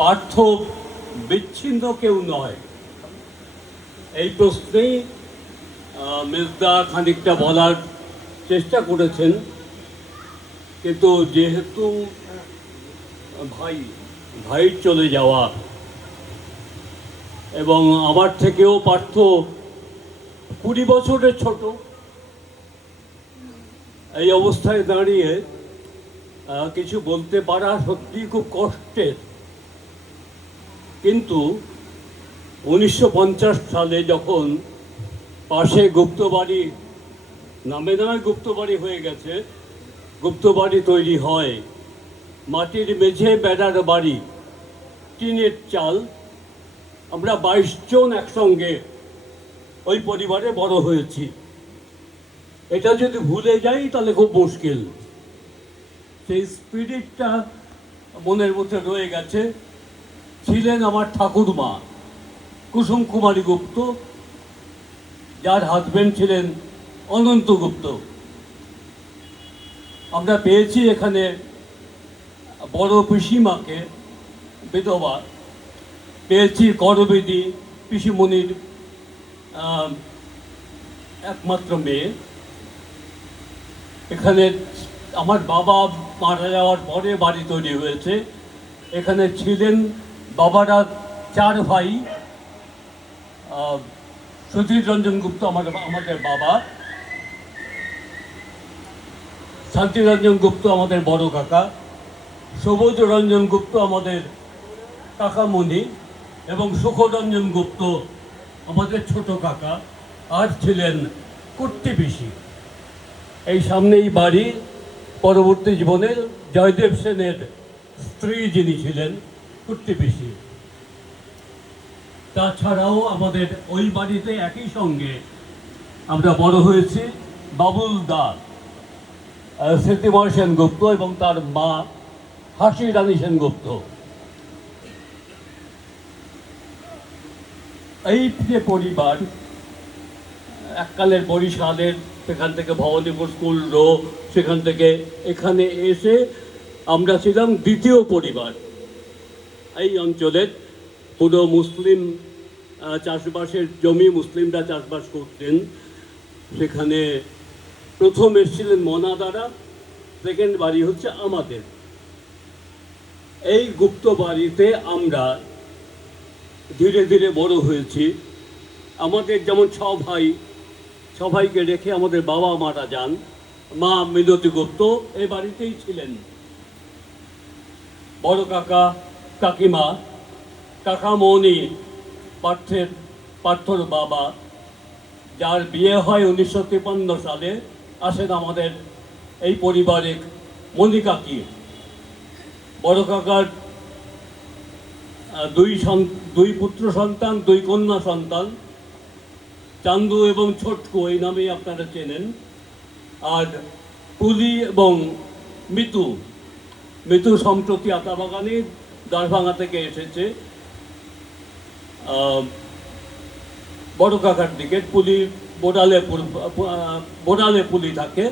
পার্থ বিচ্ছিন্ন কেউ নয়, এই প্রশ্নেই মেজদা খানিকটা বলার চেষ্টা করেছেন। কিন্তু যেহেতু ভাই চলে যাওয়া এবং আমার থেকেও পার্থ 20 বছরের ছোট, এই অবস্থায় দাঁড়িয়ে কিছু বলতে পারা সত্যি খুব কষ্টের। কিন্তু 1950 সালে যখন পাশে গুপ্তবাড়ি, নামে নামে গুপ্তবাড়ি হয়ে গেছে, গুপ্তবাড়ি তৈরি হয়, মাটির মেঝে বেড়ার বাড়ি, টিনের চাল, আমরা 22 জন একসঙ্গে ওই পরিবারে বড় হয়েছি। এটা যদি ভুলে যাই তাহলে খুব মুশকিল। সেই স্পিরিটটা মনের মধ্যে রয়ে গেছে। ছিলেন আমার ঠাকুরমা কুসুম কুমারী গুপ্ত, যার হাজবেন্ড ছিলেন অনন্ত গুপ্ত। আমরা পেয়েছি এখানে বড় পিসিমাকে, বিধবা, পেয়েছি করবেদি পিসিমণির একমাত্র মেয়ে। এখানে আমার বাবা মারা যাওয়ার পরে বাড়ি তৈরি হয়েছে। এখানে ছিলেন বাবারা 4 ভাই। সুধীর রঞ্জন গুপ্ত আমাদের বাবা, শান্তিরঞ্জন গুপ্ত আমাদের বড় কাকা, সবুজ রঞ্জন গুপ্ত আমাদের কাকামণি এবং সুখরঞ্জন গুপ্ত আমাদের ছোট কাকা, আর ছিলেন কুট্টি পিসি। এই সামনেই বাড়ি, পরবর্তী জীবনে জয়দেব সেনের স্ত্রী যিনি ছিলেন কুট্টি পিসি। তাছাড়াও আমাদের ওই বাড়িতে একই সঙ্গে আমরা বড় হয়েছি বাবুল দা, স্মৃতিময় সেনগুপ্ত এবং তার মা হাসি রানী সেনগুপ্ত। এই যে পরিবার, এককালের বরিশালের, সেখান থেকে ভবানীপুর স্কুল রো, সেখান থেকে এখানে এসে আমরা ছিলাম দ্বিতীয় পরিবার। এই অঞ্চলের পুরো মুসলিম চাষবাসের জমি, মুসলিমরা চাষবাস করতেন। সেখানে প্রথম এসেছিলেন মনাদারা, সেকেন্ড বাড়ি হচ্ছে আমাদের। এই গুপ্ত বাড়িতে আমরা ধীরে ধীরে বড় হয়েছি। আমাদের যেমন 6 ভাই, 6 ভাইকে রেখে আমাদের বাবা মারা যান। মা মিনতি গুপ্ত এই বাড়িতেই ছিলেন। বড় কাকা, কাকিমা, কাকামণি পার্থর বাবা, যার বিয়ে হয় 1953 সালে, আসেন আমাদের এই পরিবারে মণি কাকি। বড় কাকার 2 পুত্র সন্তান, 2 কন্যা সন্তান, চান্দু এবং ছোটকু, এই নামেই আপনারা চেনেন। আর পুলি এবং মিতু সম্প্রতি আতাবাগানে দারভাঙা থেকে এসেছে বড় কাকার দিকে। পুলি বোড়ালে পুলি থাকে,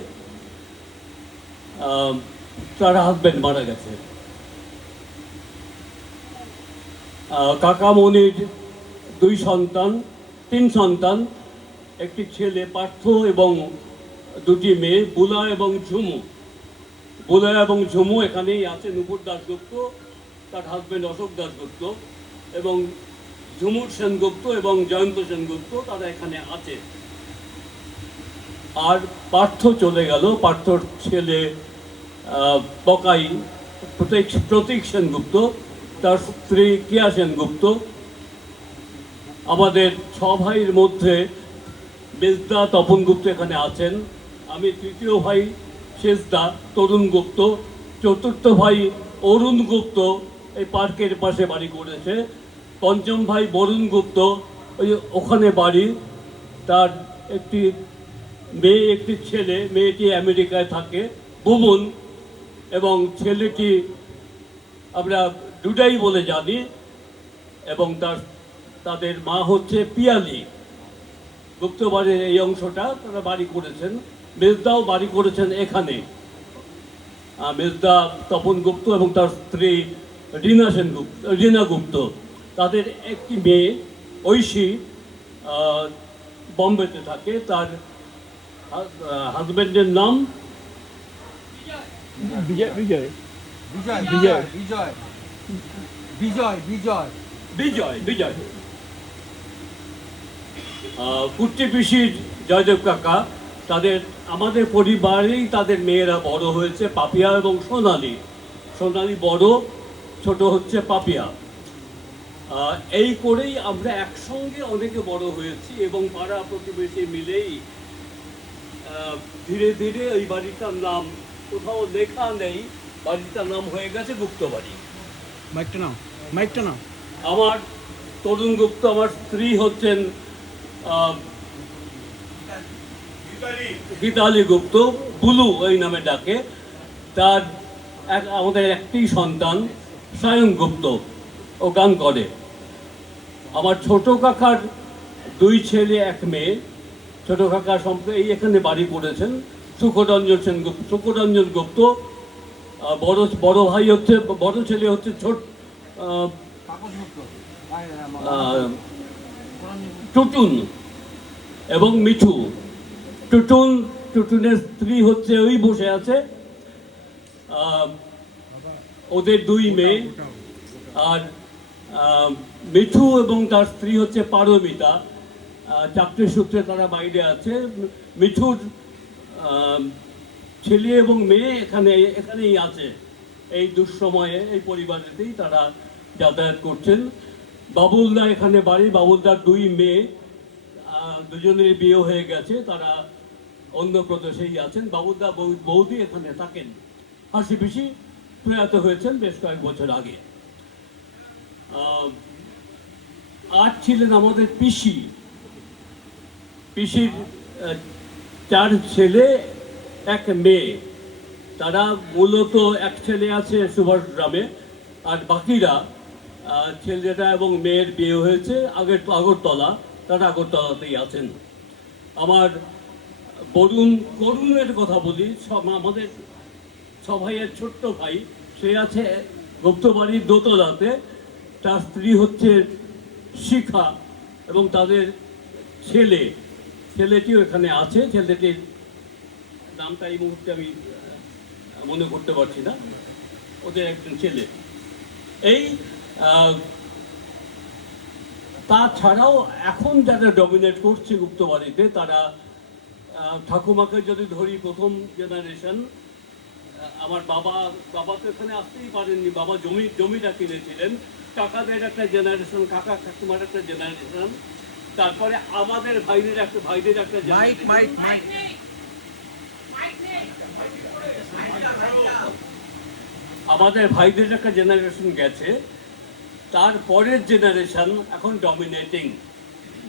তার হাজবেন্ড মারা গেছে। কাকামণির 3 সন্তান, একটি ছেলে পার্থ এবং 2টি মেয়ে বুলা এবং ঝুমু এখানেই আছে। নুপুর দাশগুপ্ত, তার হাজবেন্ড অশোক দাশগুপ্ত, এবং ঝুমুর সেনগুপ্ত এবং জয়ন্ত সেনগুপ্ত, তারা এখানে আছে। আর পার্থ চলে গেল, পার্থর ছেলে বকাই প্রতীক সেনগুপ্ত, তার স্ত্রী কিয়া সেনগুপ্ত। আমাদের 6 ভাইয়ের মধ্যে মেজদা তপন গুপ্ত এখানে আছেন। আমি 3য় ভাই শেষদা তরুণ গুপ্ত, 4র্থ ভাই অরুণ গুপ্ত এই পার্কের পাশে বাড়ি করেছে। 5ম ভাই বরুণ গুপ্ত, ওখানে বাড়ি, তার একটি মেয়ে, একটি ছেলে। মেয়েটি আমেরিকায় থাকে, বুবুন, এবং ছেলেটি আমরা ডুডাই বলে জানি। এবং তাদের মা হচ্ছে পিয়ালি। গুপ্তবাড়ির এই অংশটা তারা বাড়ি করেছেন। মেজদাও বাড়ি করেছেন এখানে। মেজদা তপন গুপ্ত এবং তার স্ত্রী রীনা গুপ্ত। তাদের একটি মেয়ে ঐশী বম্বেতে থাকে। তার হাজব্যান্ডের নাম বিজয় বিজয় বিজয় বিজয়। বিজয় বিজয় বিজয় বিজয় বিজয় কুট্টি পিসির জয়দেব কাকা। তাদের আমাদের পরিবারেই তাদের মেয়েরা বড় হয়েছে, পাপিয়া এবং সোনালি। সোনালি বড়, ছোট হচ্ছে পাপিয়া। এই করেই আমরা একসঙ্গে অনেকে বড় হয়েছি এবং পাড়া প্রতিবেশী মিলেই ধীরে ধীরে এই বাড়িটার নাম, কোথাও লেখা নেই, বাড়িটার নাম হয়ে গেছে গুপ্ত বাড়ি। মাইকটা নাও, মাইকটা নাও। আমার তরুণ গুপ্ত, আমার স্ত্রী হচ্ছেন গীতালি গুপ্ত, বুলু এই নামে ডাকে। তার আমাদের একটি সন্তান সায়ন গুপ্ত, ও গান করে। আমার ছোট কাকার 2 ছেলে 1 মেয়ে। ছোট কাকা সম্পর্কে এই এখানে বাড়ি করেছেন সুখরঞ্জন গুপ্ত। বড় ভাই হচ্ছে, বড় ছেলে হচ্ছে কাগজ মুক্ত টুটুন এবং মিঠু। টুটুনের স্ত্রী হচ্ছে ওই বসে আছে। ওদের 2 মেয়ে। আর মিঠু এবং তার স্ত্রী হচ্ছে পারমিতা। চাকরির সূত্রে তারা বাইরে আছে। মিঠুর ছেলে এবং মেয়ে এখানেই আছে। এই দুঃসময়ে এই পরিবারেতেই তারা যাতায়াত করছেন। বাবুলদা এখানে বাড়ি। বাবুলদার 2 মেয়ে, দুজনের বিয়ে হয়ে গেছে, তারা অন্য প্রদেশেই আছেন। বাবুলদা বৌদি এখানে থাকেন। হাসি পিসি প্রয়াত হয়েছেন বেশ কয়েক বছর আগে। আর ছিলেন আমাদের পিসির 4 ছেলে 1 মেয়ে। তারা মূলত এক ছেলে আছে সুভাষ গ্রামে, আর বাকিরা ছেলেটা এবং মেয়ের বিয়ে হয়েছে আগরতলা। তারা আগরতলাতেই আছেন। আমার করুণের কথা বলি, আমাদের সভাইয়ের ছোট্ট ভাই, সে আছে গুপ্তবাড়ির দোতলাতে। তার স্ত্রী হচ্ছে শিখা এবং তাদের ছেলেটিও এখানে আছে। ছেলেটির নামটা এই মুহূর্তে আমি মনে করতে পারছি না। ওদের একজন ছেলে। এই তাছাড়াও এখন যারা ডমিনেট করছে গুপ্তবাড়িতে, তারা ঠাকুমাকে যদি ধরি, প্রথম জেনারেশন। আমার বাবা তো এখানে আসতেই পারেননি। বাবা জমিটা কিনেছিলেন। কাকাদের একটা জেনারেশন, কাকা ঠাকুমার একটা জেনারেশন, তারপরে আমাদের ভাইদের একটা আমাদের ভাইদের একটা জেনারেশন গেছে। তারপরের জেনারেশন এখন ডমিনেটিং,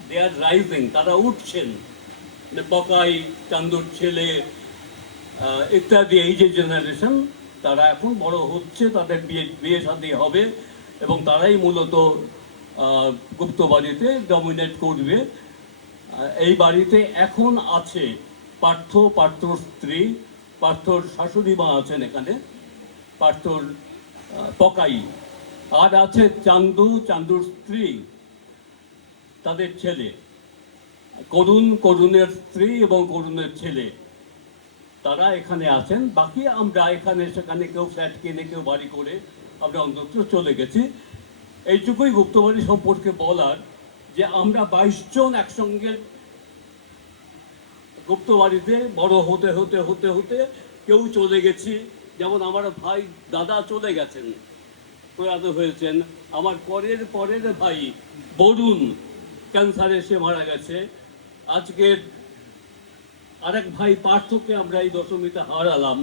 দে আর রাইজিং, তারা উঠছেন। বকাই, চান্দুর ছেলে ইত্যাদি, এই যে জেনারেশন, তারা এখন বড় হচ্ছে, তাদের বিয়ে শাদী হবে এবং তারাই মূলত গুপ্ত বাড়িতে ডমিনেট করবে। এই বাড়িতে এখন আছে পার্থর স্ত্রী, পার্থর শাশুড়ি মা আছেন এখানে, পার্থর পকাই। আর আছে চান্দুর স্ত্রী, তাদের ছেলে করুণের স্ত্রী এবং করুণের ছেলে, তারা এখানে আছেন। বাকি আমরা এখানে সেখানে কেউ ফ্ল্যাট কিনে, কেউ বাড়ি করে আমরা অন্তত চলে গেছি। এইটুকুই গুপ্তবাড়ি সম্পর্কে বলার, যে আমরা 22 জন একসঙ্গে গুপ্তবাড়িতে বড় হতে হতে হতে হতে কেউ চলে গেছি। যেমন আমার ভাই দাদা চলে গেছেন, প্রয়াত হয়েছেন। আমার পরের ভাই বরুণ ক্যান্সারে সে মারা গেছে। আজকের আরেক ভাই পার্থকে আমরা এই দশমীতে হারালাম।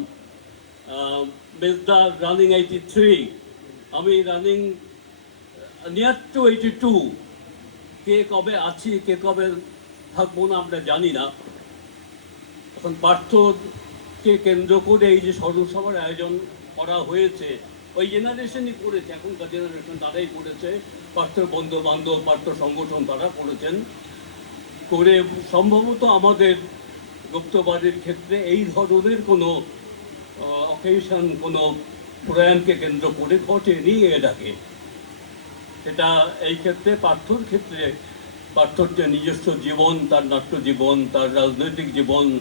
মেজদা রানিং 83, আমি রানিং নিয়ার টু 82। কে কবে আছি, কে কবে থাকবো না আমরা জানি না। এখন পার্থকে কেন্দ্র করে এই যে স্মরণসভার আয়োজন করা হয়েছে, ওই জেনারেশনই করেছে, এখনকার জেনারেশন তারাই করেছে। পার্থর বন্ধু বান্ধব, পার্থ সংগঠন তারা করেছেন। করে সম্ভবত আমাদের গুপ্তবাড়ির ক্ষেত্রে এই ধরনের কোনো অকেশন, কোনো প্রয়াণকে কেন্দ্র করে ঘটেনি এর আগে। সেটা এই ক্ষেত্রে পার্থর ক্ষেত্রে পার্থর যে নিজস্ব জীবন, তার নাট্য জীবন, তার রাজনৈতিক জীবন,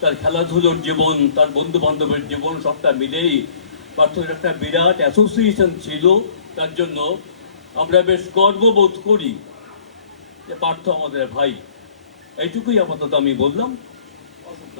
তার খেলাধুলোর জীবন, তার বন্ধু বান্ধবের জীবন, সবটা মিলেই পার্থর একটা বিরাট অ্যাসোসিয়েশন ছিল। তার জন্য আমরা বেশ গর্ববোধ করি যে পার্থ আমাদের ভাই। এইটুকুই আপাতত আমি বললাম। অসুখ